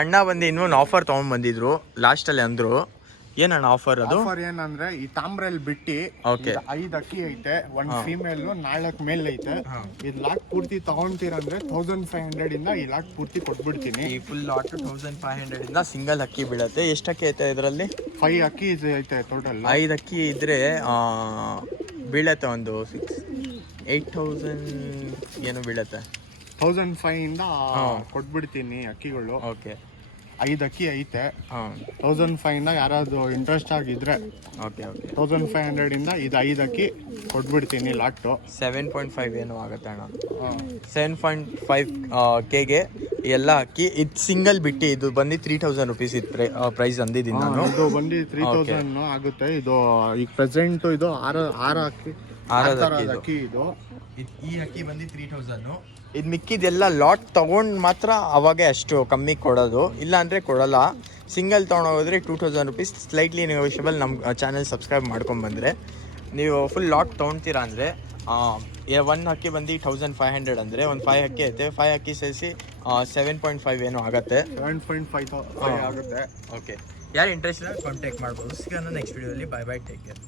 ಅಣ್ಣ ಬಂದು ಇನ್ನೊಂದು ಆಫರ್ ತೊಗೊಂಡ್ ಬಂದಿದ್ರು ಲಾಸ್ಟಲ್ಲಿ ಅಂದ್ರು. ಏನಣ್ಣ ಆಫರ್ ಅದು? ಆಫರ್ ಏನಂದ್ರೆ ಈ ತಾಮ್ರಲ್ಲಿ ಬಿಟ್ಟು 5 ಅಕ್ಕಿ ಐತೆ, 1 ಫೀಮೇಲ್ 4 ಮೇಲ್ ಐತೆ. ಇದು ಲಾಟ್ ಪೂರ್ತಿ ತಗೊಂತೀರಂದ್ರೆ 1500 ಇಂದ ಈ ಲಾಟ್ ಪೂರ್ತಿ ಕೊಟ್ಬಿಡ್ತೀನಿ. ಈ ಫುಲ್ ಲಾಟ್ 1500 ಇಂದ ಸಿಂಗಲ್ ಅಕ್ಕಿ ಬೀಳುತ್ತೆ. ಎಷ್ಟು ಅಕ್ಕಿ ಐತೆ ಇದರಲ್ಲಿ? 5 ಅಕ್ಕಿ ಐತೆ ಟೋಟಲ್. 5 ಅಕ್ಕಿ ಇದ್ರೆ ಬೀಳತ್ತೆ ಒಂದು 8000 ಏನು ಬೀಳತ್ತೆ. 1500 ಇಂದ ಕೊಟ್ಬಿಡ್ತೀನಿ ಅಕ್ಕಿಗಳು. ಓಕೆ, 5 ಅಕ್ಕಿ ಐತೆ. 1500 ಇಂದ ಯಾರಾದ್ರು ಇಂಟ್ರೆಸ್ಟ್ ಆಗಿದ್ರೆ 1500 ಇಂದ ಇದು 5 ಅಕ್ಕಿ ಕೊಟ್ಬಿಡ್ತೀನಿ ಲಾಟು. 7.5 ಏನು ಆಗುತ್ತೆ ಅಣ್ಣ. 7.5 ಕೆಗೆ ಎಲ್ಲ ಅಕ್ಕಿ. ಇದು ಸಿಂಗಲ್ ಬಿಟ್ಟು ಇದು ಬಂದು 3000 ರುಪೀಸ್ ಇದು ಪ್ರೈಸ್ ಅಂದಿದ್ದೀನಿ ನಾನು. ಇದು ಬಂದು 3000 ಆಗುತ್ತೆ. ಇದು ಈಗ ಪ್ರೆಸೆಂಟ್ ಇದು 6 ಅಕ್ಕಿ ಇದು. ಈ ಅಕ್ಕಿ ಬಂದು 3000. ಇದು ಮಿಕ್ಕಿದೆಲ್ಲ ಲಾಟ್ ತೊಗೊಂಡು ಮಾತ್ರ ಅವಾಗೆ ಅಷ್ಟು ಕಮ್ಮಿ ಕೊಡೋದು, ಇಲ್ಲ ಅಂದರೆ ಕೊಡೋಲ್ಲ. ಸಿಂಗಲ್ ತೊಗೊಂಡೋಗಿದ್ರೆ 2000 ರುಪೀಸ್ ಸ್ಲೈಟ್ಲಿ ನೆಗೋಷಿಯಬಲ್. ನಮ್ಮ ಚಾನಲ್ ಸಬ್ಸ್ಕ್ರೈಬ್ ಮಾಡ್ಕೊಂಬಂದರೆ ನೀವು ಫುಲ್ ಲಾಟ್ ತೊಗೊಳ್ತೀರಾ ಅಂದರೆ 1 ಅಕ್ಕಿ ಬಂದು 1500 ಅಂದರೆ ಒಂದು 5 ಅಕ್ಕಿ ಐತೆ. 5 ಅಕ್ಕಿ ಸೇರಿಸಿ 7.5 ಏನೋ ಆಗುತ್ತೆ. 7.5 ಆಗುತ್ತೆ. ಓಕೆ, ಯಾರು ಇಂಟ್ರೆಸ್ಟ್ ಕಾಂಟ್ಯಾಕ್ಟ್ ಮಾಡ್ಬೋದು. ಸಿಗೋಣ ನೆಕ್ಸ್ಟ್ ವಿಡಿಯೋಲಿ. Bye bye, take care.